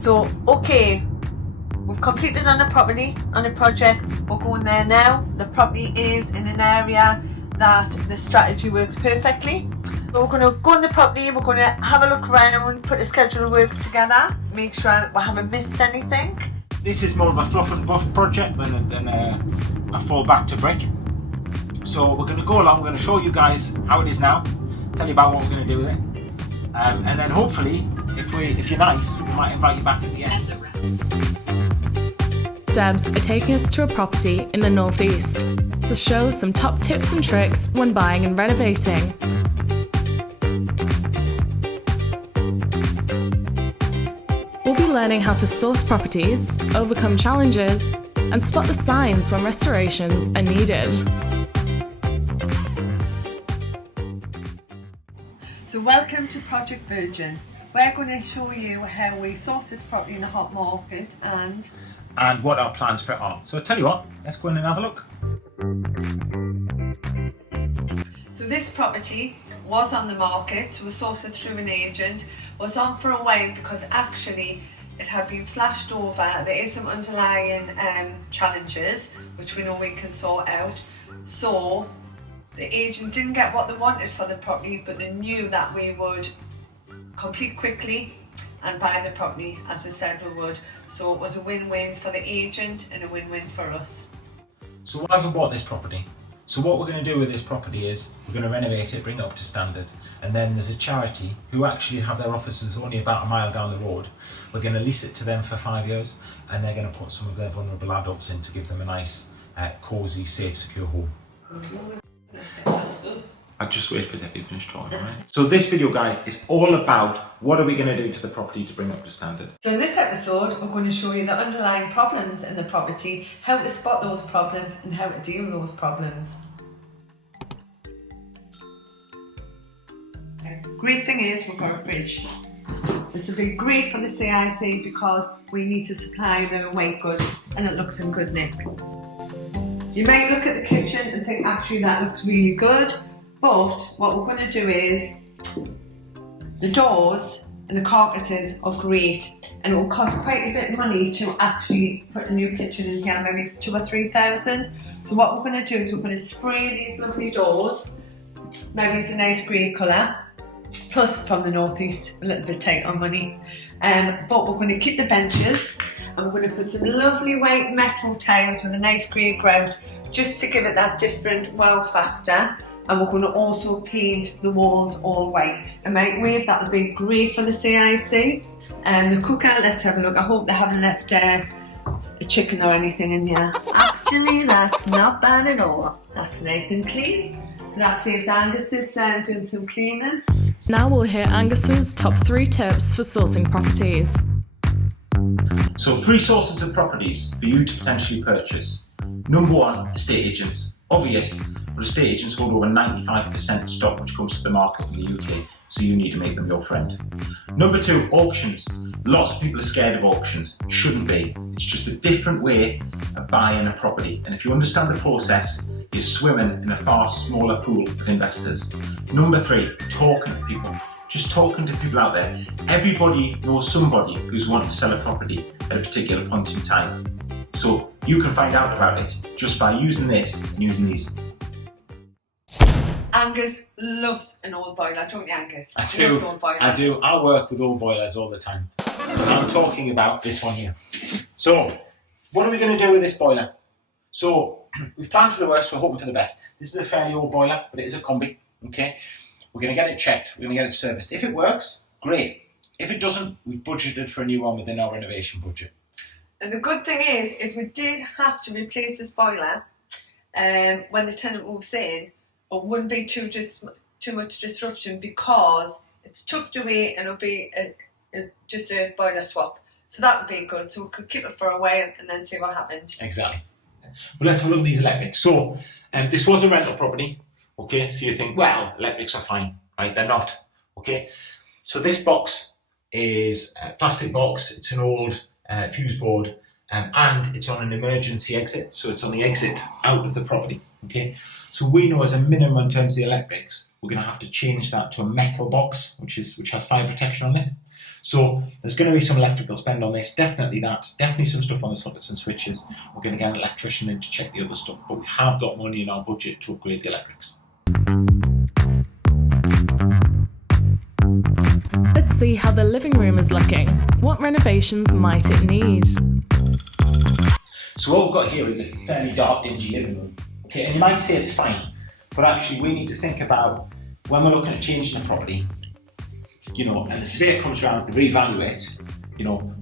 So, okay, we've completed on a property, on a project. We're going there now. The property is in an area that the strategy works perfectly. So we're going to go on the property, we're going to have a look around, put a schedule of works together, make sure we haven't missed anything. This is more of a fluff and buff project than a fall back to brick. So we're going to go along, we're going to show you guys how it is now, tell you about what we're going to do with it. And then hopefully, if you're nice, we might invite you back at the end. Debs are taking us to a property in the northeast to show some top tips and tricks when buying and renovating. We'll be learning how to source properties, overcome challenges, and spot the signs when restorations are needed. So welcome to Project Virgin. We're going to show you how we source this property in the hot market and what our plans for it are. So I tell you what, let's go in and have a look. So this property was on the market, we sourced it through an agent, was on for a while because actually it had been flashed over. There is some underlying challenges which we know we can sort out. So the agent didn't get what they wanted for the property, but they knew that we would complete quickly and buy the property as we said we would. So it was a win-win for the agent and a win-win for us. So why have we bought this property? So what we're going to do with this property is we're going to renovate it, bring it up to standard, and then there's a charity who actually have their offices only about a mile down the road. We're going to lease it to them for 5 years, and they're going to put some of their vulnerable adults in to give them a nice, cosy, safe, secure home. I'll just wait for Debbie to finish talking, right? So this video, guys, is all about what are we going to do to the property to bring it up to standard. So in this episode, we're going to show you the underlying problems in the property, how to spot those problems and how to deal with those problems. Great thing is we've got a fridge. This will be great for the CIC because we need to supply the white goods and it looks in good nick. You might look at the kitchen and think actually that looks really good, but what we're going to do is the doors and the carcasses are great and it will cost quite a bit of money to actually put a new kitchen in here, maybe it's 2,000 or 3,000. So what we're going to do is we're going to spray these lovely doors, maybe it's a nice grey colour, plus from the northeast, a little bit tight on money, but we're going to keep the benches and we're going to put some lovely white metal tiles with a nice grey grout just to give it that different wow factor. And we're going to also paint the walls all white. A microwave, that would be great for the CIC. And the cooker, let's have a look. I hope they haven't left a chicken or anything in here. Actually, that's not bad at all. That's nice and clean. So that saves Angus is doing some cleaning. Now we'll hear Angus's top 3 tips for sourcing properties. So 3 sources of properties for you to potentially purchase. Number 1, estate agents. Obvious, but estate agents hold over 95% of stock which comes to the market in the UK, so you need to make them your friend. Number 2, auctions. Lots of people are scared of auctions. Shouldn't be. It's just a different way of buying a property, and if you understand the process, you're swimming in a far smaller pool of investors. Number 3, talking to people. Just talking to people out there. Everybody knows somebody who's wanting to sell a property at a particular point in time. So you can find out about it just by using this and using these. Angus loves an old boiler, don't you, Angus? I do. Loves old boilers. I do. I work with old boilers all the time. I'm talking about this one here. So, what are we going to do with this boiler? So, we've planned for the worst, we're hoping for the best. This is a fairly old boiler, but it is a combi, okay? We're going to get it checked, we're going to get it serviced. If it works, great. If it doesn't, we've budgeted for a new one within our renovation budget. And the good thing is, if we did have to replace this boiler when the tenant moves in, it wouldn't be too much disruption because it's tucked away and it'll be just a boiler swap. So that would be good. So we could keep it for a while and then see what happens. Exactly. But let's have a look at these electrics. So, this was a rental property, okay? So you think, well, electrics are fine, right? They're not, okay? So this box is a plastic box. It's an old fuse board, and it's on an emergency exit. So it's on the exit out of the property, okay? So we know as a minimum in terms of the electrics, we're going to have to change that to a metal box, which has fire protection on it. So there's going to be some electrical spend on this, definitely that, definitely some stuff on the sockets and switches. We're going to get an electrician in to check the other stuff, but we have got money in our budget to upgrade the electrics. Let's see how the living room is looking. What renovations might it need? So what we've got here is a fairly dark, dingy living room. Okay, and you might say it's fine, but actually we need to think about when we're looking at changing the property, and the surveyor comes around to reevaluate,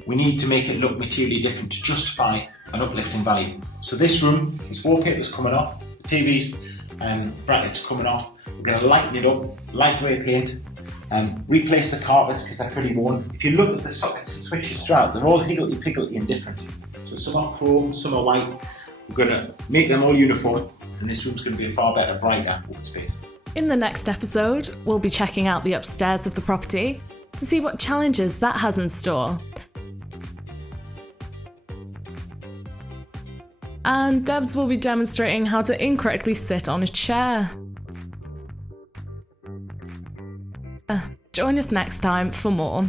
we need to make it look materially different to justify an uplift in value. So this room, this wallpaper's coming off, the TV's and brackets coming off. We're going to lighten it up, light grey paint, and replace the carpets because they're pretty worn. If you look at the sockets and switches throughout, they're all higgledy-piggledy and different. So some are chrome, some are white. We're going to make them all uniform, and this room's going to be a far better, brighter open space. In the next episode, we'll be checking out the upstairs of the property to see what challenges that has in store. And Debs will be demonstrating how to incorrectly sit on a chair. Join us next time for more.